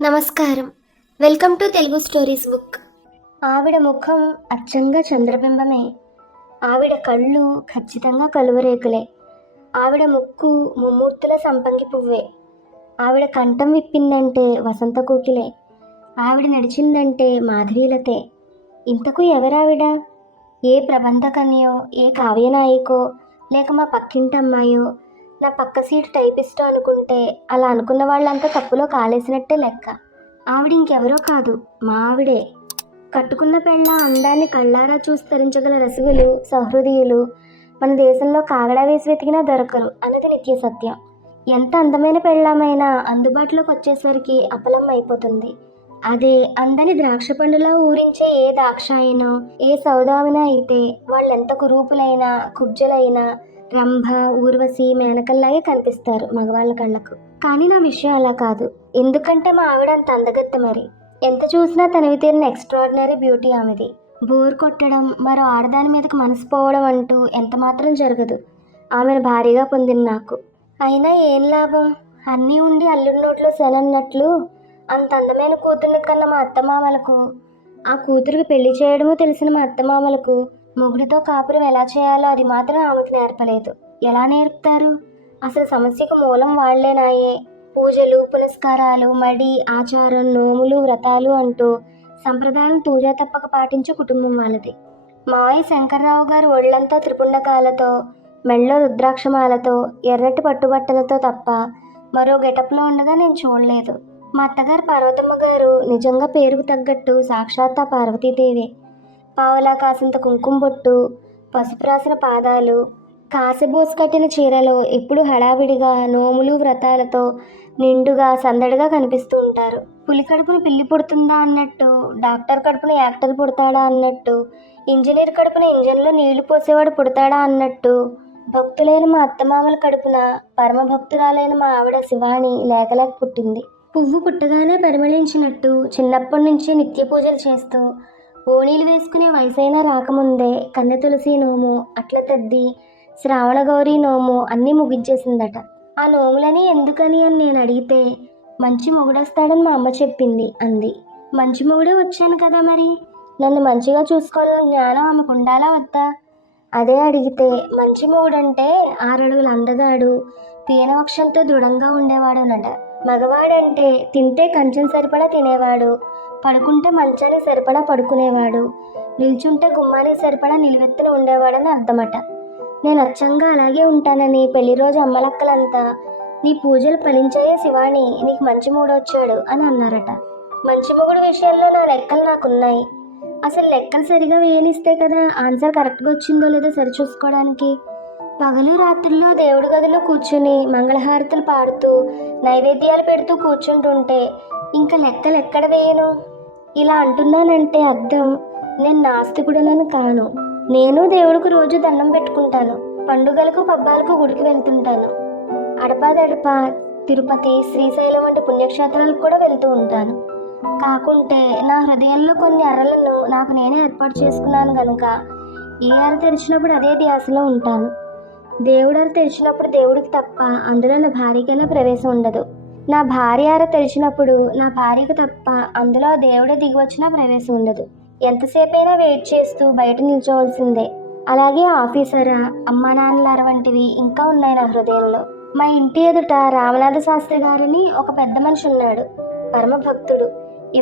నమస్కారం. Welcome to Telugu stories book. ఆవిడ ముఖం అచ్చంగా చంద్రబింబమే. ఆవిడ కళ్ళు ఖచ్చితంగా కలువరేకులే. ఆవిడ ముక్కు ముమ్మూర్తుల సంపంగి పువ్వే. ఆవిడ కంఠం విప్పిందంటే వసంత కోకిలే. ఆవిడ నడిచిందంటే మాధవీలతే. ఇంతకు ఎవరావిడ? ఏ ప్రబంధకన్యో, ఏ కావ్యనాయికో, లేక మా పక్కింటి అమ్మాయో, నా పక్క సీటు టైపిస్టో అనుకుంటే అలా అనుకున్న వాళ్ళంతా తప్పులో కాలేసినట్టే లెక్క. ఆవిడ ఇంకెవరో కాదు, మా ఆవిడే. కట్టుకున్న పెళ్ళ అందాన్ని కళ్ళారా చూసి తరించగల రసికులు, సహృదయులు మన దేశంలో కాగడా వేసి వెతికినా దొరకరు అన్నది నిత్య సత్యం. ఎంత అందమైన పెళ్ళామైనా అందుబాటులోకి వచ్చేసరికి అపలం అయిపోతుంది. అదే అందని ద్రాక్ష పండులా ఊరించే ఏ దాక్షాయినో, ఏ సౌదామినా అయితే వాళ్ళెంత కురూపులైనా, కుబ్జలైనా రంభ, ఊర్వశి, మేనకల్లాగే కనిపిస్తారు మగవాళ్ళ కళ్ళకు. కానీ నా విషయం అలా కాదు. ఎందుకంటే మా ఆవిడ అంత అందగత్తె. మరి ఎంత చూసినా తనివి తీరిన ఎక్స్ట్రాడినరీ బ్యూటీ ఆమెది. బోర్ కొట్టడం, మరో ఆడదాని మీదకి మనసు పోవడం అంటూ ఎంత మాత్రం జరగదు ఆమెను భారీగా పొందిన నాకు. అయినా ఏం లాభం? అన్నీ ఉండి అల్లుడి నోట్లో శనన్నట్లు అంత అందమైన కూతుర్ని కన్నా మా అత్తమామలకు, ఆ కూతురికి పెళ్లి చేయడము తెలిసిన మా అత్తమామలకు మొగుడితో కాపురం ఎలా చేయాలో అది మాత్రం ఆమెకు నేర్పలేదు. ఎలా నేర్పుతారు? అసలు సమస్యకు మూలం వాళ్లేనాయే. పూజలు, పునస్కారాలు, మడి, ఆచారం, నోములు, వ్రతాలు అంటూ సంప్రదాయం తూజా తప్పక పాటించే కుటుంబం వాళ్ళది. మావయ్య శంకర్రావు గారు ఒళ్ళంతా త్రిపుండకాలతో, మెళ్ళో రుద్రాక్షమాలతో, ఎర్రటి పట్టుబట్టలతో తప్ప మరో గెటప్లో ఉండగా నేను చూడలేదు. మా అత్తగారు పార్వతమ్మ గారు నిజంగా పేరుకు తగ్గట్టు సాక్షాత్ పార్వతీదేవే. పావలా కాసింత కుంకుమ బొట్టు, పసుపు రాసిన పాదాలు, కాసబోసు కట్టిన చీరలో ఎప్పుడు హడావిడిగా నోములు వ్రతాలతో నిండుగా సందడిగా కనిపిస్తూ ఉంటారు. పులి కడుపున పిల్లి పుడుతుందా అన్నట్టు, డాక్టర్ కడుపున యాక్టర్ పుడతాడా అన్నట్టు, ఇంజనీర్ కడుపున ఇంజన్లో నీళ్లు పోసేవాడు పుడతాడా అన్నట్టు, భక్తులైన మా అత్తమామల కడుపున పరమభక్తురాలైన మా ఆవిడ శివాణి లేకలేక పుట్టింది. పువ్వు పుట్టగానే పరిమళించినట్టు చిన్నప్పటి నుంచి నిత్య పూజలు చేస్తూ ఓణీలు వేసుకునే వయసైనా రాకముందే కన్నె తులసి నోము, అట్ల తద్ది, శ్రావణ గౌరీ నోము అన్నీ ముగించేసిందట. ఆ నోములని ఎందుకని అని నేను అడిగితే మంచి మొగుడొస్తాడని మా అమ్మ చెప్పింది అంది. మంచి మొగుడే వచ్చాను కదా, మరి నన్ను మంచిగా చూసుకోవాలన్న జ్ఞానం ఆమెకు ఉండాలా వద్దా? అదే అడిగితే మంచి మొగుడంటే 6 అడుగుల అందగాడు, పీనవక్షంతో దృఢంగా ఉండేవాడునట. మగవాడంటే తింటే కంచెం సరిపడా తినేవాడు, పడుకుంటే మంచానికి సరిపడా పడుకునేవాడు, నిల్చుంటే గుమ్మానికి సరిపడా నిలువెత్తున ఉండేవాడని అర్థమట. నేను అచ్చంగా అలాగే ఉంటానని పెళ్లి రోజు అమ్మలక్కలంతా నీ పూజలు ఫలించాయే శివాణి, నీకు మంచి మూడొచ్చాడు అని అన్నారట. మంచి మొగుడు విషయంలో నా లెక్కలు నాకున్నాయి. అసలు లెక్కలు సరిగా వేయనిస్తే కదా ఆన్సర్ కరెక్ట్గా వచ్చిందో లేదో సరిచూసుకోవడానికి. పగలు రాత్రుల్లో దేవుడి గదిలో కూర్చుని మంగళహారతులు పాడుతూ నైవేద్యాలు పెడుతూ కూర్చుంటుంటే ఇంకా లెక్కలు ఎక్కడ వేయను? ఇలా అంటున్నానంటే అర్థం నేను నాస్తికుడనని కాను. నేను దేవుడికి రోజు దండం పెట్టుకుంటాను, పండుగలకు పబ్బాలకు గుడికి వెళ్తుంటాను, అడపాదడపా తిరుపతి, శ్రీశైలం వంటి పుణ్యక్షేత్రాలకు కూడా వెళ్తూ ఉంటాను. కాకుంటే నా హృదయంలో కొన్ని అరలను నాకు నేనే ఏర్పాటు చేసుకున్నాను కనుక ఏ అర తెరిచినప్పుడు అదే ధ్యాసలో ఉంటాను. దేవుడు అర తెరిచినప్పుడు దేవుడికి తప్ప అందులో నా భార్యకైనా ప్రవేశం ఉండదు. నా భార్య అర తెరిచినప్పుడు నా భార్యకు తప్ప అందులో దేవుడే దిగి వచ్చినా ప్రవేశం ఉండదు. ఎంతసేపైనా వెయిట్ చేస్తూ బయట నిల్చోవలసిందే. అలాగే ఆఫీసర, అమ్మా నాన్నలార వంటివి ఇంకా ఉన్నాయి నా హృదయంలో. మా ఇంటి ఎదుట రామనాథ శాస్త్రి గారిని ఒక పెద్ద మనిషి ఉన్నాడు. పరమ భక్తుడు.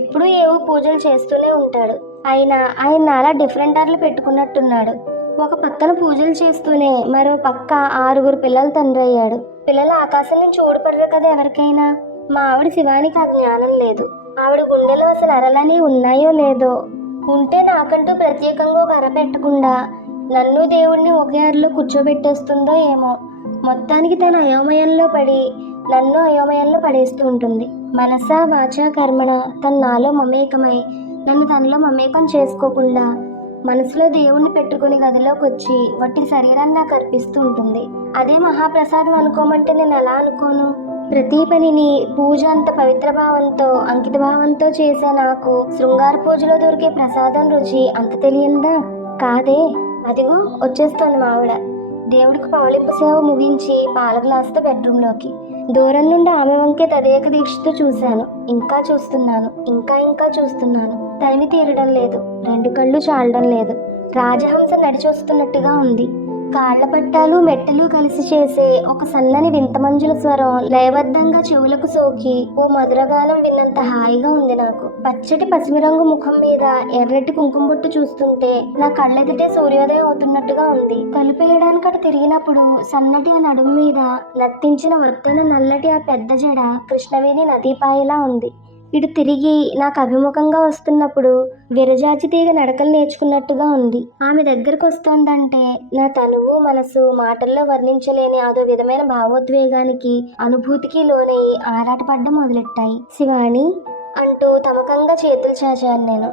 ఎప్పుడూ ఏవో పూజలు చేస్తూనే ఉంటాడు. ఆయన నాలా డిఫరెంట్ అర్లు పెట్టుకున్నట్టున్నాడు. ఒక పక్కన పూజలు చేస్తూనే మరో పక్క 6 పిల్లల తండ్రి అయ్యాడు. పిల్లలు ఆకాశం నుంచి ఊడిపడరు కదా ఎవరికైనా. మా ఆవిడ శివానికి ఆ జ్ఞానం లేదు. ఆవిడ గుండెలో అసలు అరలని ఉన్నాయో లేదో. ఉంటే నాకంటూ ప్రత్యేకంగా ఒక అర పెట్టకుండా నన్ను దేవుణ్ణి ఒకే అరలో కూర్చోబెట్టేస్తుందో ఏమో. మొత్తానికి తన అయోమయంలో పడి నన్ను అయోమయంలో పడేస్తూ ఉంటుంది. మనసా వాచా కర్మణ తను నాలో మమేకమై నన్ను తనలో మమేకం చేసుకోకుండా మనసులో దేవుణ్ణి పెట్టుకుని గదిలోకి వచ్చి వట్టి శరీరాన్ని నాకు అర్పిస్తూ ఉంటుంది. అదే మహాప్రసాదం అనుకోమంటే నేను ఎలా అనుకోను? ప్రతి పనిని పూజ అంత పవిత్ర భావంతో, అంకిత భావంతో చేసే నాకు శృంగార పూజలో దొరికే ప్రసాదం రుచి అంత తెలియందా? కాదే. అదిగో వచ్చేస్తోంది మావిడ. దేవుడికి పవళింపు సేవ ముగించి పాల గ్లాసుతో బెడ్రూమ్లోకి. దూరం నుండి ఆమె వంకే తదేక దీక్షతో చూశాను. ఇంకా చూస్తున్నాను, ఇంకా చూస్తున్నాను. తనివి తీరడం లేదు. 2 కళ్ళు చాలడం లేదు. రాజహంస నడిచొస్తున్నట్టుగా ఉంది. కాళ్ల పట్టాలు మెట్టలు కలిసి చేసే ఒక సన్నని వింతమంజుల స్వరం లయబద్ధంగా చెవులకు సోకి ఓ మధురగానం విన్నంత హాయిగా ఉంది నాకు. పచ్చటి పసిమి రంగు ముఖం మీద ఎర్రటి కుంకుమ బొట్టు చూస్తుంటే నా కళ్ళెదుటే సూర్యోదయం అవుతున్నట్టుగా ఉంది. తలుపేయడానికి అటు తిరిగినప్పుడు సన్నటి ఆ నడుము మీద నట్టించిన ఒత్తైన నల్లటి ఆ పెద్ద జడ కృష్ణవేణి నదీపాయిలా ఉంది. ఇటు తిరిగి నాకు అభిముఖంగా వస్తున్నప్పుడు విరజాజి తీగ నడకలు నేర్చుకున్నట్టుగా ఉంది. ఆమె దగ్గరకు వస్తోందంటే నా తనువు మనసు మాటల్లో వర్ణించలేని అదో విధమైన భావోద్వేగానికి అనుభూతికి లోనై ఆరాటపడ్డం మొదలెట్టాయి. శివాణి అంటూ తమకంగా చేతులు చాచాను నేను.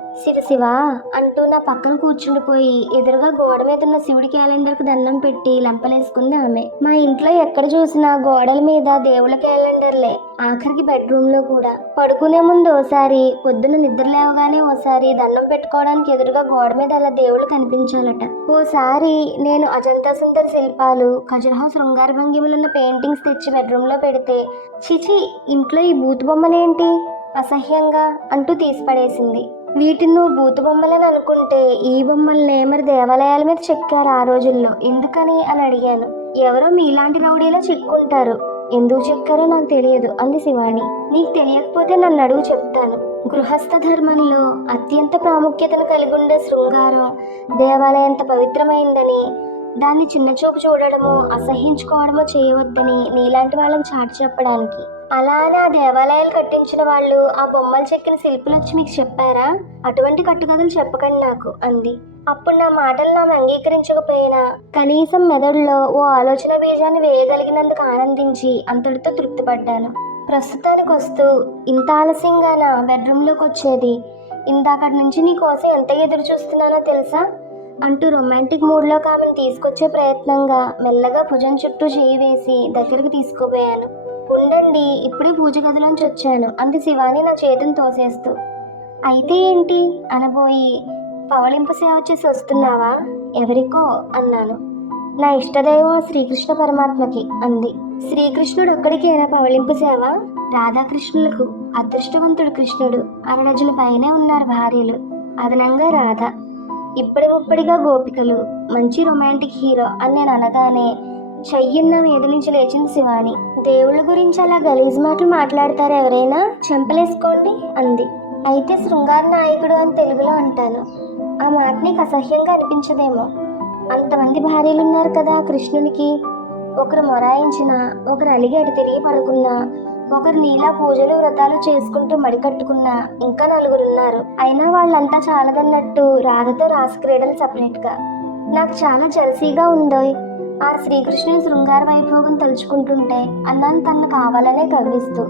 శివ అంటూ నా పక్కన కూర్చుండిపోయి ఎదురుగా గోడ మీద ఉన్న శివుడి క్యాలెండర్కు దండం పెట్టి లంపలేసుకుంది ఆమె. మా ఇంట్లో ఎక్కడ చూసినా గోడల మీద దేవుళ్ళ క్యాలెండర్లే, ఆఖరికి బెడ్రూమ్ లో కూడా. పడుకునే ముందు ఓసారి, పొద్దున నిద్ర లేవగానే ఓసారి దండం పెట్టుకోవడానికి ఎదురుగా గోడ మీద అలా దేవుళ్ళు కనిపించాలట. ఓసారి నేను అజంతా సుందర శిల్పాలు, ఖజురహో శృంగార భంగిమలున్న పెయింటింగ్స్ తెచ్చి బెడ్రూమ్ లో పెడితే, చిచి ఇంట్లో ఈ బూతు బొమ్మలేంటి అసహ్యంగా అంటూ తీసిపడేసింది. వీటిని నువ్వు బూతు బొమ్మలని అనుకుంటే ఈ బొమ్మల్నే మరి దేవాలయాల మీద చెక్కారు ఆ రోజుల్లో, ఎందుకని అని అడిగాను. ఎవరో మీలాంటి రౌడీలో చిక్కుంటారు, ఎందుకు చెక్కారో నాకు తెలియదు అంది శివాణి. నీకు తెలియకపోతే నన్ను అడుగు చెప్తాను. గృహస్థ ధర్మంలో అత్యంత ప్రాముఖ్యతను కలిగి ఉండే శృంగారం దేవాలయంత పవిత్రమైందని, దాన్ని చిన్నచూపు చూడడమో అసహ్యించుకోవడమో చేయవద్దని నీలాంటి వాళ్ళని చాటి చెప్పడానికి. అలా అని ఆ దేవాలయాలు కట్టించిన వాళ్ళు ఆ బొమ్మలు చెక్కిన శిల్పులు వచ్చి మీకు చెప్పారా? అటువంటి కట్టుకథలు చెప్పకండి నాకు అంది. అప్పుడు నా మాటలు నామె అంగీకరించకపోయినా కనీసం మెదడులో ఓ ఆలోచన బీజాన్ని వేయగలిగినందుకు ఆనందించి అంతటితో తృప్తిపడ్డాను. ప్రస్తుతానికి వస్తూ ఇంత ఆలస్యంగా నా బెడ్రూమ్లోకి వచ్చేది, ఇందాకటి నుంచి నీ కోసం ఎంత ఎదురు చూస్తున్నానో తెలుసా అంటూ రొమాంటిక్ మూడ్లో ఆమెను తీసుకొచ్చే ప్రయత్నంగా మెల్లగా భుజం చుట్టూ చేయి వేసి దగ్గరికి తీసుకోబోయాను. ఉండండి, ఇప్పుడే పూజ గదిలోంచి వచ్చాను అంది శివాని నా చేతిని తోసేస్తూ. అయితే ఏంటి అనబోయి, పవళింపు సేవ చేసి వస్తున్నావా? ఎవరికో అన్నాను. నా ఇష్టదైవం శ్రీకృష్ణ పరమాత్మకి అంది. శ్రీకృష్ణుడు ఒక్కడికేనా పవళింపు సేవ? రాధాకృష్ణులకు. అదృష్టవంతుడు కృష్ణుడు. 6 డజన్ల పైనే ఉన్నారు భార్యలు, అదనంగా రాధ. ఇప్పటిగా గోపికలు. మంచి రొమాంటిక్ హీరో అని నేను అనగానే చెయ్యున్న మీద నుంచి లేచింది శివాని. దేవుళ్ళ గురించి అలా గలీజ్ మాటలు మాట్లాడతారు ఎవరైనా? చెంపలేసుకోండి అంది. అయితే శృంగార నాయకుడు అని తెలుగులో అంటాను. ఆ మాట నీకు అసహ్యంగా అనిపించదేమో. అంతమంది భార్యలున్నారు కదా కృష్ణునికి. ఒకరు మొరాయించినా, ఒకరు అలిగి అటు తిరిగి పడుకున్నా, ఒకరు నీలా పూజలు వ్రతాలు చేసుకుంటూ మడికట్టుకున్నా, ఇంకా 4 ఉన్నారు. అయినా వాళ్ళంతా చాలదన్నట్టు రాధతో రాసక్రీడలు సపరేట్గా. నాకు చాలా జలసీగా ఉందోయ్ ఆ శ్రీకృష్ణుని శృంగార వైభోగం తలుచుకుంటుంటే అన్నాను తనను కావాలనే కవ్విస్తూ.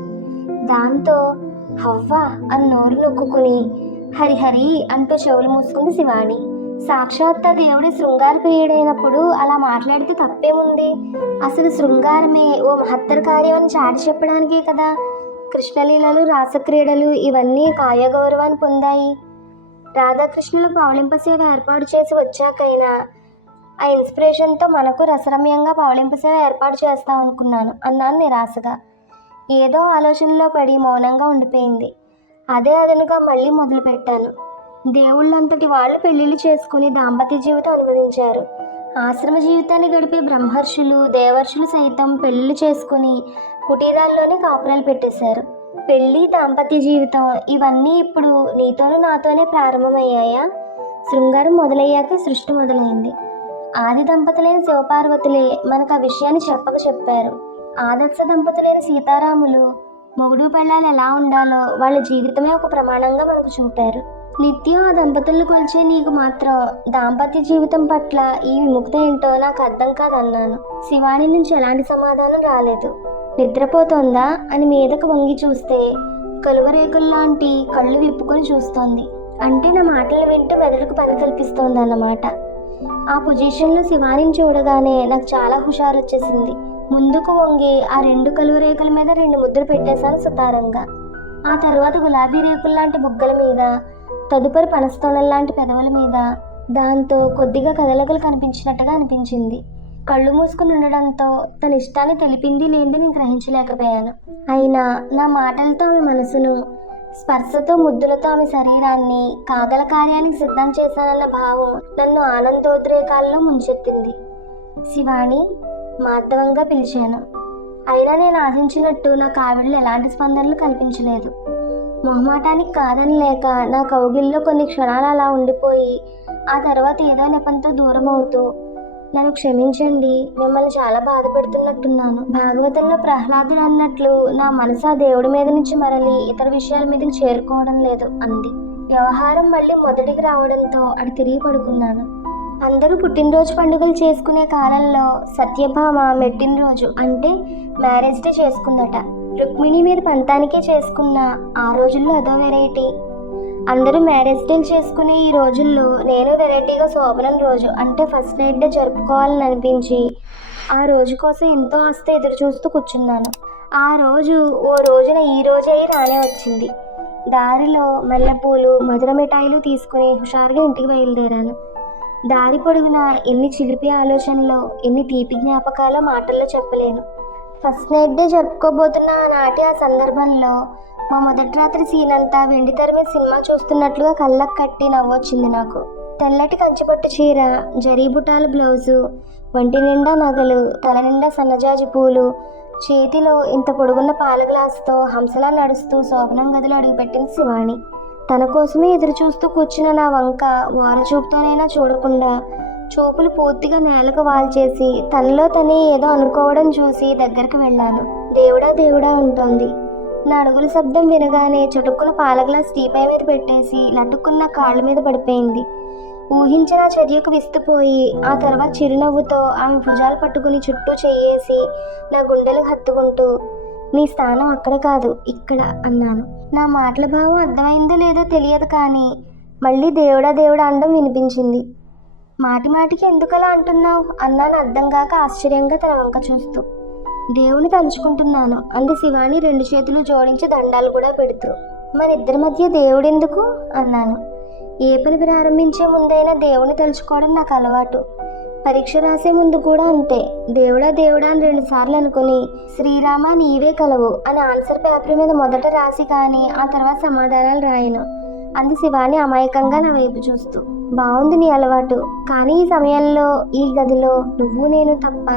దాంతో హవ్వా అని నోరు నొక్కుని హరిహరి అంటూ చెవులు మూసుకుంది శివాణి. సాక్షాత్ దేవుడి శృంగార ప్రియుడైనప్పుడు అలా మాట్లాడితే తప్పేముంది? అసలు శృంగారమే ఓ మహత్తర కార్యం అని చాటి చెప్పడానికే కదా కృష్ణలీలలు, రాసక్రీడలు ఇవన్నీ కాయగౌరవాన్ని పొందాయి. రాధాకృష్ణుల పవళింప సేవ ఏర్పాటు చేసి వచ్చాకైనా ఆ ఇన్స్పిరేషన్తో మనకు రసరమ్యంగా పవళింపు సేవ ఏర్పాటు చేస్తాం అనుకున్నాను అన్నాను నిరాశగా. ఏదో ఆలోచనలో పడి మౌనంగా ఉండిపోయింది. అదే అదనుగా మళ్ళీ మొదలుపెట్టాను. దేవుళ్ళంతటి వాళ్ళు పెళ్లిళ్ళు చేసుకుని దాంపత్య జీవితం అనుభవించారు. ఆశ్రమ జీవితాన్ని గడిపే బ్రహ్మర్షులు, దేవర్షులు సైతం పెళ్లిళ్ళు చేసుకుని కుటీరాల్లోనే కాపురాలు పెట్టేశారు. పెళ్లి, దాంపత్య జీవితం ఇవన్నీ ఇప్పుడు నీతోనూ నాతోనే ప్రారంభమయ్యాయా? శృంగారం మొదలయ్యాక సృష్టి మొదలైంది. ఆది దంపతులైన శివపార్వతులే మనకు ఆ విషయాన్ని చెప్పారు. ఆదర్శ దంపతులైన సీతారాములు మొగుడు పెళ్ళాలు ఎలా ఉండాలో వాళ్ళ జీవితమే ఒక ప్రమాణంగా మనకు చూపారు. నిత్యం ఆ దంపతులను కొలిచే నీకు మాత్రం దాంపత్య జీవితం పట్ల ఈ విముక్త ఏంటో నాకు అర్థం కాదన్నాను. శివాని నుంచి ఎలాంటి సమాధానం రాలేదు. నిద్రపోతోందా అని మీదకు వంగి చూస్తే కలువరేకుల్లాంటి కళ్ళు విప్పుకొని చూస్తోంది. అంటే నా మాటలు వింటూ మెదడుకు పని కల్పిస్తోంది అన్నమాట. ఆ పొజిషన్లో శివానిని చూడగానే నాకు చాలా హుషారు వచ్చేసింది. ముందుకు వంగి ఆ 2 కలువరేకుల మీద 2 ముద్దులు పెట్టేశాను సుతారంగా. ఆ తర్వాత గులాబీ రేకుల్లాంటి బుగ్గల మీద, తదుపరి పనస్తోనల్లాంటి పెదవుల మీద, దాంతో కొద్దిగా కదలికలు కనిపించినట్టుగా అనిపించింది. కళ్ళు మూసుకుని ఉండడంతో తన ఇష్టాన్ని తెలిపింది లేనిది నేను గ్రహించలేకపోయాను. అయినా నా మాటలతో ఆమె మనసును, స్పర్శతో ముద్దులతో ఆమె శరీరాన్ని కాగల కార్యానికి సిద్ధం చేశానన్న భావం నన్ను ఆనందోద్రేకాల్లో ముంచెత్తింది. శివాని, మాధవంగా పిలిచాను. అయినా నేను ఆశించినట్టు నా కావిడిలో ఎలాంటి స్పందనలు కల్పించలేదు. మొహమాటానికి కాదని లేక నా కౌగిల్లో కొన్ని క్షణాలు అలా ఉండిపోయి ఆ తర్వాత ఏదో నెపంతో దూరం అవుతూ, నన్ను క్షమించండి, మిమ్మల్ని చాలా బాధ పెడుతున్నట్టున్నాను. భాగవతంలో ప్రహ్లాదుడు అన్నట్లు నా మనసు ఆ దేవుడి మీద నుంచి మరలి ఇతర విషయాల మీదకి చేరుకోవడం లేదు అంది. వ్యవహారం మళ్ళీ మొదటికి రావడంతో అటు తిరిగి పడుకున్నాను. అందరూ పుట్టినరోజు పండుగలు చేసుకునే కాలంలో సత్యభామ మెట్టినరోజు అంటే మ్యారేజ్ డే చేసుకుందట. రుక్మిణి మీద పంతానికే చేసుకున్న ఆ రోజుల్లో అదో వెరైటీ. అందరూ మ్యారేజ్ డే చేసుకునే ఈ రోజుల్లో నేను వెరైటీగా శోభనం రోజు అంటే ఫస్ట్ నైట్ డే జరుపుకోవాలని అనిపించి ఆ రోజు కోసం ఎంతో ఆస్తి ఎదురు చూస్తూ కూర్చున్నాను. ఆ రోజు ఓ రోజున ఈ రోజే రానే వచ్చింది. దారిలో మల్లెపూలు, మధుర మిఠాయిలు తీసుకుని హుషారుగా ఇంటికి బయలుదేరాను. దారి పొడుగునా ఎన్ని చిలిపి ఆలోచనలో, ఎన్ని తీపి జ్ఞాపకాలో మాటల్లో చెప్పలేను. ఫస్ట్ నైట్ డే జరుపుకోబోతున్న ఆనాటి ఆ సందర్భంలో మా మొదటి రాత్రి సీన్ అంతా వెండి తెర మీద సినిమా చూస్తున్నట్లుగా కళ్ళకు కట్టి నవ్వొచ్చింది నాకు. తెల్లటి కంచిపట్టు చీర, జరీబుటాల బ్లౌజు, వంటి నిండా నగలు, తల నిండా సన్నజాజి పూలు, చేతిలో ఇంత పొడుగున్న పాల గ్లాసుతో హంసలా నడుస్తూ శోభనం గదిలో అడుగుపెట్టింది శివాణి. తన కోసమే ఎదురు చూస్తూ కూర్చున్న నా వంక ఓరచూపుతోనైనా చూడకుండా చూపులు పూర్తిగా నేలకు వాల్చేసి తనలో తనే ఏదో అనుకోవడం చూసి దగ్గరికి వెళ్ళాను. దేవుడా దేవుడా అంటోంది. నా అడుగుల శబ్దం వినగానే చుట్టుకున్న పాల గ్లాస్ టీపై మీద పెట్టేసి లట్టుకున్న కాళ్ళ మీద పడిపోయింది. ఊహించిన చర్యకు విస్తుపోయి ఆ తర్వాత చిరునవ్వుతో ఆమె భుజాలు పట్టుకుని చుట్టూ చెయ్యేసి నా గుండెలు హత్తుకుంటూ, నీ స్థానం అక్కడ కాదు ఇక్కడ అన్నాను. నా మాటల భావం అర్థమైందో లేదో తెలియదు కానీ మళ్ళీ దేవుడా దేవుడా అనడం వినిపించింది. మాటి మాటికి ఎందుకలా అంటున్నావు అన్నాను అర్థం కాక ఆశ్చర్యంగా తన వంక చూస్తూ. దేవుని తలుచుకుంటున్నాను అంది శివాని 2 చేతులు జోడించి దండాలు కూడా పెడుతూ. మన ఇద్దరి మధ్య దేవుడెందుకు అన్నాను. ఏ పని ప్రారంభించే ముందైనా దేవుని తలుచుకోవడం నాకు అలవాటు. పరీక్ష రాసే ముందు కూడా అంతే. దేవుడా దేవుడా అని 2 సార్లు అనుకుని శ్రీరామ నీవే కలవు అని ఆన్సర్ పేపర్ మీద మొదట రాసి కానీ ఆ తర్వాత సమాధానాలు రాయను అంది శివాని అమాయకంగా నా వైపు చూస్తూ. బాగుంది నీ అలవాటు, కానీ ఈ సమయంలో ఈ గదిలో నువ్వు నేను తప్ప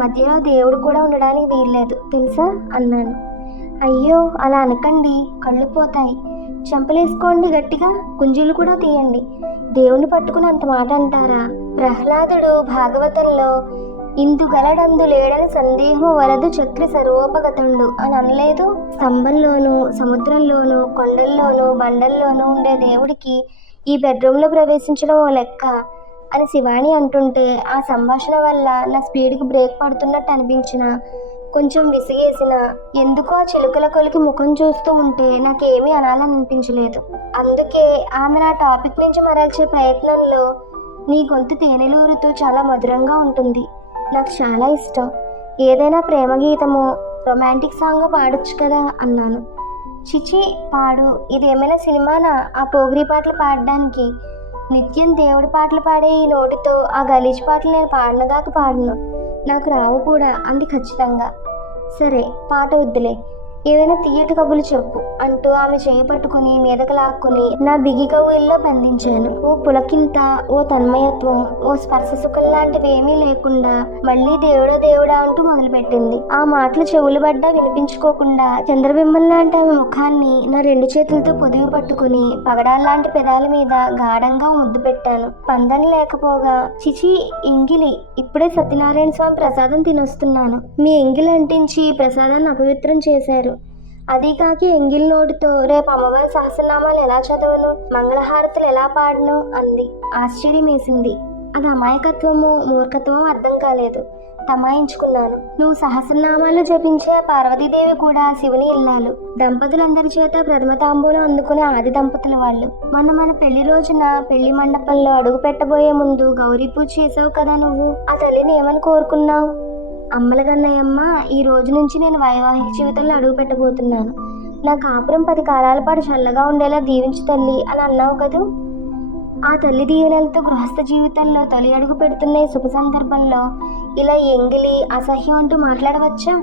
మధ్యలో దేవుడు కూడా ఉండడానికి వీల్లేదు తెలుసా అన్నాను. అయ్యో అలా అనకండి, కళ్ళు పోతాయి. చెంపలేసుకోండి గట్టిగా, గుంజీలు కూడా తీయండి. దేవుని పట్టుకుని అంత మాట అంటారా? ప్రహ్లాదుడు భాగవతంలో ఇందుగలడందు లేడని సందేహము వలదు చక్రి సర్వోపగతుండు అని అనలేదు? స్తంభంలోనూ, సముద్రంలోనూ, కొండల్లోనూ, బండల్లోనూ ఉండే దేవుడికి ఈ బెడ్రూమ్లో ప్రవేశించడం ఓ లెక్క అని శివాని అంటుంటే ఆ సంభాషణ వల్ల నా స్పీడ్కి బ్రేక్ పడుతున్నట్టు అనిపించిన, కొంచెం విసిగేసిన, ఎందుకో ఆ చిలుకల కొలికి ముఖం చూస్తూ ఉంటే నాకేమీ అనాలని అనిపించలేదు. అందుకే ఆమె నా టాపిక్ నుంచి మరల్చే ప్రయత్నంలో, నీ గొంతు తేనెలూరుతూ చాలా మధురంగా ఉంటుంది, నాకు చాలా ఇష్టం, ఏదైనా ప్రేమ గీతమో రొమాంటిక్ సాంగ్ పాడొచ్చు కదా అన్నాను. చిచి పాడు, ఇదేమైనా సినిమానా ఆ పోగిరి పాటలు పాడడానికి? నిత్యం దేవుడి పాటలు పాడే ఈ నోటితో ఆ గలీజ్ పాటలు నేను పాడనగాక పాడను, నాకు రావు కూడా అంది ఖచ్చితంగా. సరే పాట వద్దులే, ఏదైనా తీయటి కబులు చెప్పు అంటూ ఆమె చేయి పట్టుకుని మీదకు లాక్కుని నా బిగి కవుల్లో బంధించాను. ఓ పులకింత, ఓ తన్మయత్వం, ఓ స్పర్శ సుఖం లాంటివి ఏమీ లేకుండా మళ్ళీ దేవుడా దేవుడా అంటూ మొదలుపెట్టింది. ఆ మాటలు చెవులు పడ్డా వినిపించుకోకుండా చంద్రబింబం లాంటి ఆమె ముఖాన్ని నా 2 చేతులతో పొదివి పట్టుకుని పగడాల్లాంటి పెదాల మీద గాఢంగా ముద్దు పెట్టాను. పందం లేకపోగా, చిచి ఎంగిలి, ఇప్పుడే సత్యనారాయణ స్వామి ప్రసాదం తినొస్తున్నాను, మీ ఎంగిలి అంటించి ప్రసాదాన్ని అపవిత్రం చేశారు, అదీ కాకి ఎంగిల్ నోటితో రేపు అమ్మవారి సహస్రనామాలు ఎలా చదవను, మంగళహారతులు ఎలా పాడను అంది. ఆశ్చర్యం వేసింది. అది అమాయకత్వమో మూర్ఖత్వమో అర్థం కాలేదు. తమాయించుకున్నాను. నువ్వు సహస్రనామాలు జపించే పార్వతీదేవి కూడా శివుని ఇల్లాలు, దంపతులందరి చేత ప్రథమ తాంబూలం అందుకునే ఆది దంపతుల వాళ్ళు. మన పెళ్లి రోజున పెళ్లి మండపంలో అడుగు పెట్టబోయే ముందు గౌరీ పూజ చేసావు కదా నువ్వు, ఆ తల్లిని ఏమని కోరుకున్నావు? అమ్మలగన్నయ్యమ్మ, ఈ రోజు నుంచి నేను వైవాహిక జీవితంలో అడుగు పెట్టబోతున్నాను, నా కాపురం 10 కాలాల పాటు చల్లగా ఉండేలా దీవించు తల్లి అని అన్నావు కదూ. ఆ తల్లి దీవెనలతో గృహస్థ జీవితంలో తొలి అడుగు పెడుతున్న ఈ శుభ సందర్భంలో ఇలా ఎంగిలి అసహ్యం అంటూ మాట్లాడవచ్చా?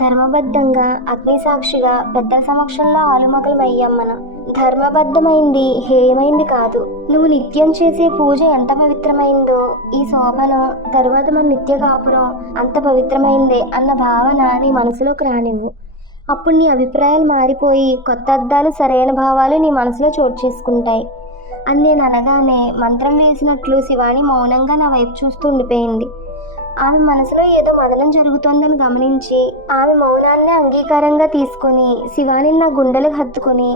ధర్మబద్ధంగా అగ్నిసాక్షిగా పెద్దల సమక్షంలో ఆలుమగలమయ్యాం మనం. ధర్మబద్ధమైంది హేయమైంది కాదు. నువ్వు నిత్యం చేసే పూజ ఎంత పవిత్రమైందో ఈ శోభనం తరువాత మన నిత్య కాపురం అంత పవిత్రమైందే అన్న భావన నీ మనసులోకి రానివ్వు. అప్పుడు నీ అభిప్రాయాలు మారిపోయి కొత్త అర్థాలు సరైన భావాలు నీ మనసులో చోటు చేసుకుంటాయి అని నేను అనగానే మంత్రం వేసినట్లు శివాని మౌనంగా నా వైపు చూస్తూ ఉండిపోయింది. ఆమె మనసులో ఏదో మదనం జరుగుతోందని గమనించి ఆమె మౌనాన్ని అంగీకారంగా తీసుకొని శివాని నా గుండెలకు హత్తుకొని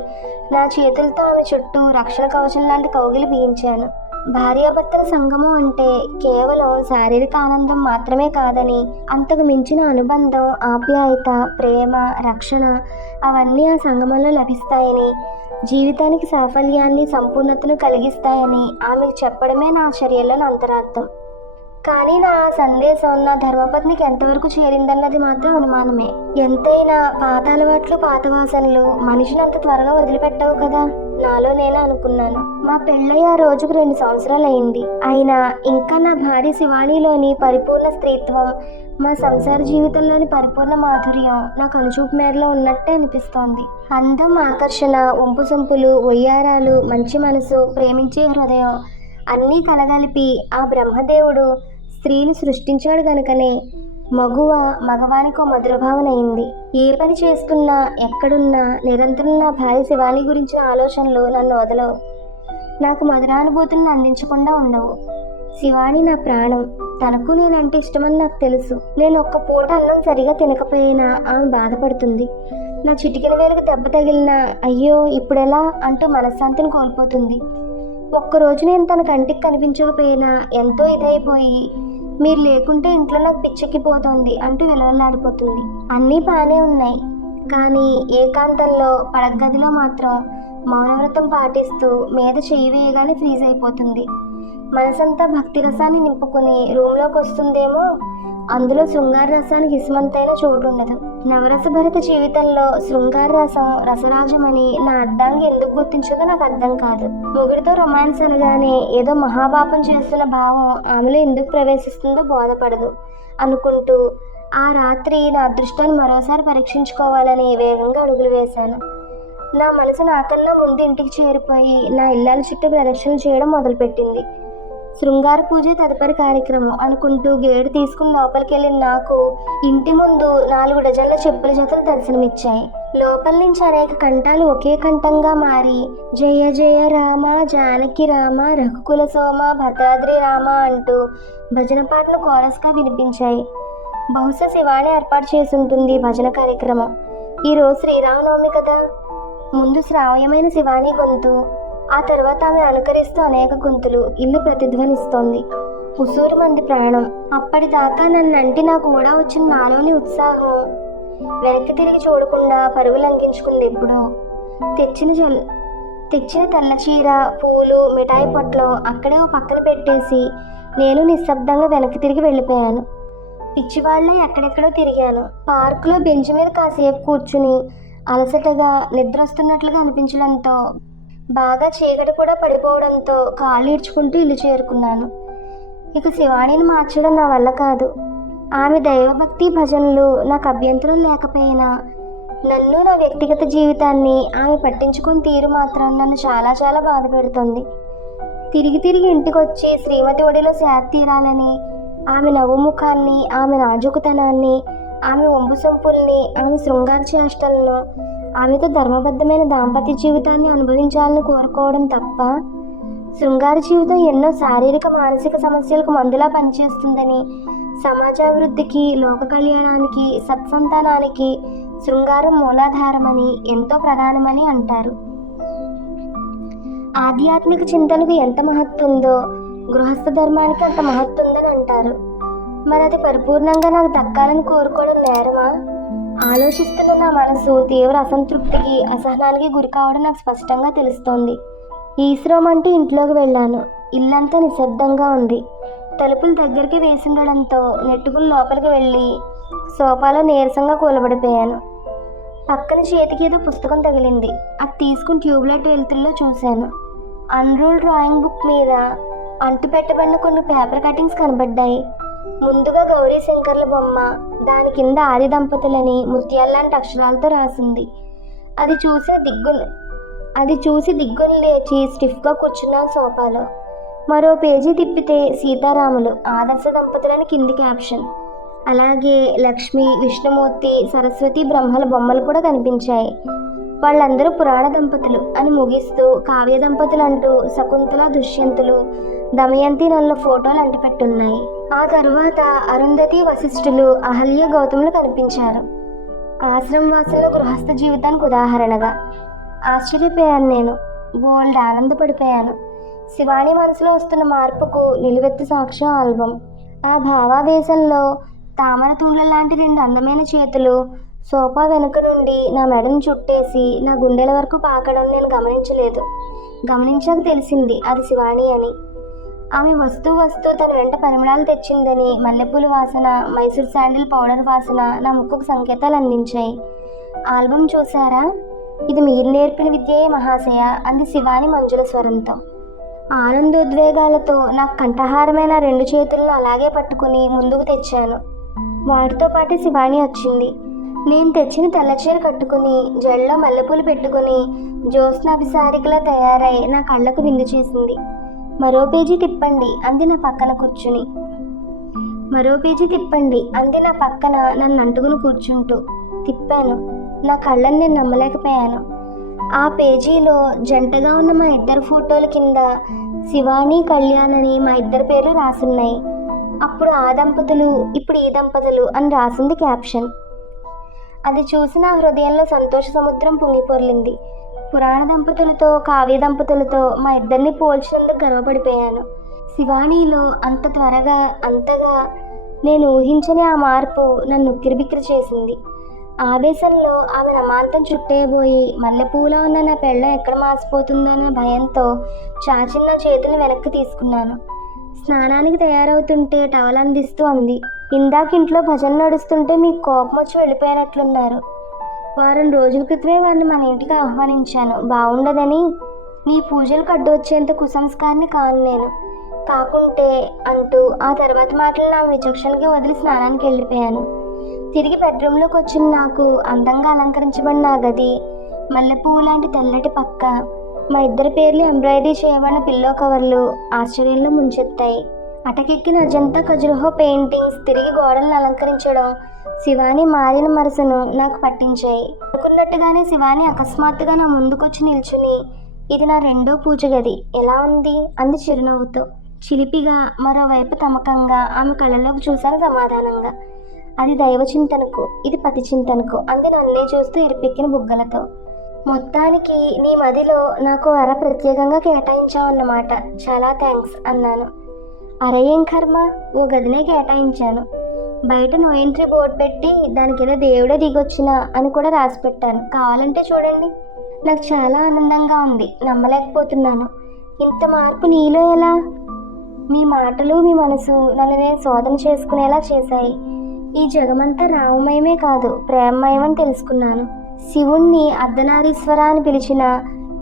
నా చేతులతో ఆమె చుట్టూ రక్షణ కవచం లాంటి కౌగిలి బిగించాను. భార్యాభర్తల సంగమం అంటే కేవలం శారీరక ఆనందం మాత్రమే కాదని, అంతకు మించిన అనుబంధం, ఆప్యాయత, ప్రేమ, రక్షణ అవన్నీ ఆ సంగమంలో లభిస్తాయని, జీవితానికి సాఫల్యాన్ని సంపూర్ణతను కలిగిస్తాయని ఆమెకు చెప్పడమే నా చర్యలను అంతరార్థం. కానీ నా సందేశం నా ధర్మపత్నికి ఎంతవరకు చేరిందన్నది మాత్రం అనుమానమే. ఎంతైనా పాత అలవాట్లు పాత వాసనలు మనిషిని అంత త్వరగా వదిలిపెట్టవు కదా, నాలో నేను అనుకున్నాను. మా పెళ్ళై ఆ రోజుకు 2 సంవత్సరాలు అయింది. అయినా ఇంకా నా భార్య శివాణిలోని పరిపూర్ణ స్త్రీత్వం, మా సంసార జీవితంలోని పరిపూర్ణ మాధుర్యం నా కనుచూపు మేరలో ఉన్నట్టే అనిపిస్తోంది. అందం, ఆకర్షణ, ఒంపు సొంపులు, ఒయ్యారాలు, మంచి మనసు, ప్రేమించే హృదయం అన్నీ కలగలిపి ఆ బ్రహ్మదేవుడు స్త్రీని సృష్టించాడు గనుకనే మగువ మగవానికో మధురభావనయింది. ఏ పని చేస్తున్నా ఎక్కడున్నా నిరంతరం నా భార్య శివాని గురించిన ఆలోచనలు నన్ను వదలవు. నాకు మధురానుభూతులను అందించకుండా ఉండవు. శివాని నా ప్రాణం. తనకు నేనంటే ఇష్టమని నాకు తెలుసు. నేను ఒక్క పూట అన్నం సరిగా తినకపోయినా ఆమె బాధపడుతుంది. నా చిటికెన వేలకు దెబ్బ తగిలినా అయ్యో ఇప్పుడెలా అంటూ మనశ్శాంతిని కోల్పోతుంది. ఒక్కరోజు నేను తన కంటికి కనిపించకపోయినా ఎంతో ఇదైపోయి మీరు లేకుంటే ఇంట్లో నాకు పిచ్చెక్కిపోతుంది అంటూ విలవల్లాడిపోతుంది. అన్నీ బాగానే ఉన్నాయి, కానీ ఏకాంతంలో పడగదిలో మాత్రం మౌనవ్రతం పాటిస్తూ మీద చెయ్యి వేయగానే ఫ్రీజ్ అయిపోతుంది. మనసంతా భక్తి రసాన్ని నింపుకుని రూమ్లోకి వస్తుందేమో, అందులో శృంగార రసానికి ఇసుమంతైనా చోటు ఉండదు. నవరసభరిత జీవితంలో శృంగార రసం రసరాజమని నా అర్థాంగి ఎందుకు గుర్తించదో నాకు అర్థం కాదు. మొగుడితో రొమాన్స్ అనగానే ఏదో మహాపాపం చేస్తున్న భావం ఆమెలో ఎందుకు ప్రవేశిస్తుందో బోధపడదు అనుకుంటూ ఆ రాత్రి నా అదృష్టాన్ని మరోసారి పరీక్షించుకోవాలని వేగంగా అడుగులు వేశాను. నా మనసు నాకన్నా ముందు ఇంటికి చేరిపోయి నా ఇల్లాల చుట్టూ ప్రదక్షిణలు చేయడం మొదలుపెట్టింది. శృంగార పూజ తదుపరి కార్యక్రమం అనుకుంటూ గేడు తీసుకుని లోపలికి వెళ్ళిన నాకు ఇంటి ముందు 4 డజన్ల చెప్పుల జతలు దర్శనమిచ్చాయి. లోపల నుంచి అనేక కంఠాలు ఒకే కంఠంగా మారి జయ జయ రామ జానకి రామ రఘుకుల సోమ భద్రాద్రి రామ అంటూ భజన పాటను కోరస్గా వినిపించాయి. బహుశా శివాణి ఏర్పాటు చేసి ఉంటుంది భజన కార్యక్రమం. ఈరోజు శ్రీరామనవమి కదా. ముందు శ్రావ్యమైన శివాణి గొంతు, ఆ తర్వాత ఆమె అనుకరిస్తూ అనేక గొంతులు ఇల్లు ప్రతిధ్వనిస్తోంది. ఉసూరు మంది ప్రాణం. అప్పటిదాకా నన్నంటి నాకు కూడా వచ్చిన నాలోని ఉత్సాహం వెనక్కి తిరిగి చూడకుండా పరుగులు అంకించుకుంది. ఎప్పుడో తెచ్చిన తెల్ల చీర, పూలు, మిఠాయి పొట్లో అక్కడే ఓ పక్కన పెట్టేసి నేను నిశ్శబ్దంగా వెనక్కి తిరిగి వెళ్ళిపోయాను. పిచ్చివాళ్ళ ఎక్కడెక్కడో తిరిగాను. పార్కులో బెంచ్ మీద కాసేపు కూర్చుని అలసటగా నిద్ర వస్తున్నట్లుగా అనిపించడంతో, బాగా చీకటి కూడా పడిపోవడంతో కాళ్ళు ఈడ్చుకుంటూ ఇల్లు చేరుకున్నాను. ఇక శివాణిని మార్చడం నా వల్ల కాదు. ఆమె దైవభక్తి భజనలు నాకు అభ్యంతరం లేకపోయినా నన్ను నా వ్యక్తిగత జీవితాన్ని ఆమె పట్టించుకుని తీరు మాత్రం నన్ను చాలా చాలా బాధ పెడుతుంది. తిరిగి ఇంటికి వచ్చి శ్రీమతి ఒడిలో సేద తీరాలని, ఆమె నవ్వు ముఖాన్ని, ఆమె నాజుకుతనాన్ని, ఆమె ఒంబు సొంపుల్ని, ఆమె శృంగార చేష్టలను, ఆమెతో ధర్మబద్ధమైన దాంపత్య జీవితాన్ని అనుభవించాలని కోరుకోవడం తప్ప, శృంగార జీవితం ఎన్నో శారీరక మానసిక సమస్యలకు మందులా పనిచేస్తుందని, సమాజాభివృద్ధికి, లోక కళ్యాణానికి, సత్సంతానానికి శృంగారం మూలాధారమని, ఎంతో ప్రధానమని అంటారు. ఆధ్యాత్మిక చింతనకు ఎంత మహత్తుందో గృహస్థ ధర్మానికి అంత మహత్తుందని అంటారు. మరి అది పరిపూర్ణంగా నాకు దక్కాలని కోరుకోవడం నేరమా? ఆలోచిస్తున్న నా మనసు తీవ్ర అసంతృప్తికి, అసహనానికి గురి కావడం నాకు స్పష్టంగా తెలుస్తోంది. ఈశ్వరం అంటే ఇంట్లోకి వెళ్ళాను. ఇల్లంతా నిశ్శబ్దంగా ఉంది. తలుపులు దగ్గరికి వేసిండడంతో నెట్టుకుని లోపలికి వెళ్ళి సోఫాలో నీరసంగా కూలబడిపోయాను. పక్కన చేతికి ఏదో పుస్తకం తగిలింది. అది తీసుకుని ట్యూబ్లైట్ వెలుతుల్లో చూశాను. అన్రూల్డ్ డ్రాయింగ్ బుక్ మీద అంటుపెట్టబడిన కొన్ని పేపర్ కటింగ్స్ కనబడ్డాయి. ముందుగా గౌరీ శంకర్ల బొమ్మ, దాని కింద ఆది దంపతులని ముత్యాల్లాంటి అక్షరాలతో రాసింది. అది చూసి దిగ్గును లేచి స్టిఫ్గా కూర్చున్నాను సోఫాలో. మరో పేజీ తిప్పితే సీతారాములు ఆదర్శ దంపతులని కింది క్యాప్షన్. అలాగే లక్ష్మి, విష్ణుమూర్తి, సరస్వతి, బ్రహ్మల బొమ్మలు కూడా కనిపించాయి. వాళ్ళందరూ పురాణ దంపతులు అని ముగిస్తూ కావ్య దంపతులు అంటూ శకుంతల, దుష్యంతులు, దమయంతి నల్ల ఫోటోలు అంటిపెట్టున్నాయి. ఆ తరువాత అరుంధతి, వశిష్ఠులు, అహల్య, గౌతములు కనిపించారు. ఆశ్రమవాసుల్లో గృహస్థ జీవితానికి ఉదాహరణగా. ఆశ్చర్యపోయాను నేను, బోల్డ్ ఆనందపడిపోయాను. శివాని మనసులో వస్తున్న మార్పుకు నిలువెత్తు సాక్ష్యం ఆల్బమ్. ఆ భావావేశంలో తామర తూండ్ల లాంటి 2 అందమైన చేతులు సోఫా వెనుక నుండి నా మెడను చుట్టేసి నా గుండెల వరకు పాకడం నేను గమనించాక తెలిసింది అది శివాని అని. ఆమె వస్తూ తన వెంట పరిమళాలు తెచ్చిందని మల్లెపూల వాసన, మైసూర్ శాండిల్ పౌడర్ వాసన నా ముక్కుకు సంకేతాలు అందించాయి. ఆల్బమ్ చూసారా? ఇది మీరు నేర్పిన విద్యే మహాశయ అంది శివాని మంజుల స్వరంతో. ఆనందోద్వేగాలతో నాకు కంఠహారమైన 2 చేతులను అలాగే పట్టుకుని ముందుకు తెచ్చాను. వాటితో పాటు శివాని వచ్చింది. నేను తెచ్చిన తెల్ల చీర కట్టుకుని జడలో మల్లెపూలు పెట్టుకుని జ్యోత్స్నాభిసారికలా తయారై నా కళ్ళకు విందు చేసింది. మరో పేజీ తిప్పండి అంది నా పక్కన నన్ను అంటుకుని కూర్చుంటూ. తిప్పాను. నా కళ్ళని నేను నమ్మలేకపోయాను. ఆ పేజీలో జంటగా ఉన్న మా ఇద్దరు ఫోటోల కింద శివాని, కళ్యాణ్ అని మా ఇద్దరి పేర్లు రాసున్నాయి. అప్పుడు ఆ దంపతులు, ఇప్పుడు ఈ దంపతులు అని రాసింది క్యాప్షన్. అది చూసి నా హృదయంలో సంతోష సముద్రం పొంగిపొర్లింది. పురాణ దంపతులతో, కావ్య దంపతులతో మా ఇద్దరిని పోల్చినందుకు గర్వపడిపోయాను. శివానీలో అంత త్వరగా, అంతగా నేను ఊహించని ఆ మార్పు నన్ను ఉక్కిరిబిక్కిరి చేసింది. ఆవేశంలో ఆమె నమాంతం చుట్టేయబోయి మల్లెపూలా ఉన్న నా పెళ్ళం ఎక్కడ మాసిపోతుందో అన్న భయంతో చాచిన చేతులను వెనక్కి తీసుకున్నాను. స్నానానికి తయారవుతుంటే టవల్ అందిస్తూ అంది, ఇందాక ఇంట్లో భజన నడుస్తుంటే మీకు కోపం వచ్చి వెళ్ళిపోయినట్లున్నారు. వారం రోజుల క్రితమే వారిని మన ఇంటికి ఆహ్వానించాను. బాగుండదని. నీ పూజలకు అడ్డు వచ్చేంత కుసంస్కారాన్ని కాను నేను. కాకుంటే అంటూ ఆ తర్వాత మాటలు నా విచక్షణకి వదిలి స్నానానికి వెళ్ళిపోయాను. తిరిగి బెడ్రూమ్లోకి వచ్చిన నాకు అందంగా అలంకరించబడిన ఆ గది, మల్లెపువ్వు లాంటి తెల్లటి పక్క, మా ఇద్దరి పేర్లు ఎంబ్రాయిడరీ చేయబడిన పిల్లో కవర్లు ఆశ్చర్యంలో ముంచెత్తాయి. అటకెక్కిన అజంతా ఖజురహో పెయింటింగ్స్ తిరిగి గోడలను అలంకరించడం శివాని మారిన మనసును నాకు పట్టించాయి. అనుకున్నట్టుగానే శివాని అకస్మాత్తుగా నా ముందుకొచ్చి నిల్చుని, ఇది నా 2వ పూజ గది, ఎలా ఉంది అంది చిరునవ్వుతో. చిలిపిగా, మరోవైపు తమకంగా ఆమె కళ్ళలోకి చూశాను సమాధానంగా. అది దైవ చింతనకు, ఇది పతి చింతనకు అంది నన్నే చూస్తూ ఎరిపెక్కిన బుగ్గలతో. మొత్తానికి నీ మదిలో నాకు వర ప్రత్యేకంగా కేటాయించావన్నమాట. చాలా థ్యాంక్స్ అన్నాను. అరే ఏం కర్మ, ఓ గదినే కేటాయించాను. బయట నో ఎంట్రీ బోర్డు పెట్టి దాని కింద దేవుడే దిగొచ్చినా అని కూడా రాసి పెట్టాను. కావాలంటే చూడండి. నాకు చాలా ఆనందంగా ఉంది. నమ్మలేకపోతున్నాను. ఇంత మార్పు నీలో ఎలా? మీ మాటలు, మీ మనసు నన్ను నేను శోధన చేసుకునేలా చేశాయి. ఈ జగమంతా రామమయమే కాదు, ప్రేమమయమని తెలుసుకున్నాను. శివుణ్ణి అర్ధనారీశ్వర అని పిలిచిన,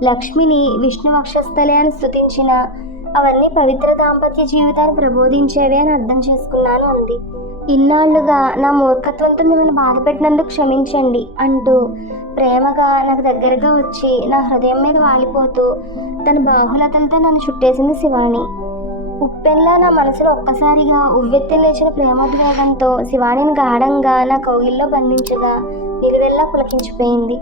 లక్ష్మిని విష్ణు వక్షస్థలే అని స్తుతించిన, అవన్నీ పవిత్ర దాంపత్య జీవితాన్ని ప్రబోధించేవే అని అర్థం చేసుకున్నాను అంది. ఇన్నాళ్లుగా నా మూర్ఖత్వంతో మిమ్మల్ని బాధ పెట్టినందుకు క్షమించండి అంటూ ప్రేమగా నాకు దగ్గరగా వచ్చి నా హృదయం మీద వాలిపోతూ తన బాహులతలతో నన్ను చుట్టేసింది శివాని. ఉప్పెన్లా నా మనసులో ఒక్కసారిగా ఉవ్వెత్తి లేచిన ప్రేమోద్వేగంతో శివానిని గాఢంగా నా కౌగిల్లో బంధించగా నిలువెల్లా పులకించిపోయింది.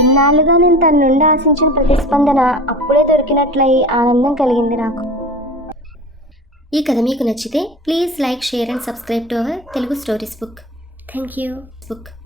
ఇన్నాళ్ళుగా నేను తన నుండి ఆశించిన ప్రతిస్పందన అప్పుడే దొరికినట్లయి ఆనందం కలిగింది నాకు. ఈ కథ మీకు నచ్చితే please like, share and subscribe to our Telugu stories book. Thank you.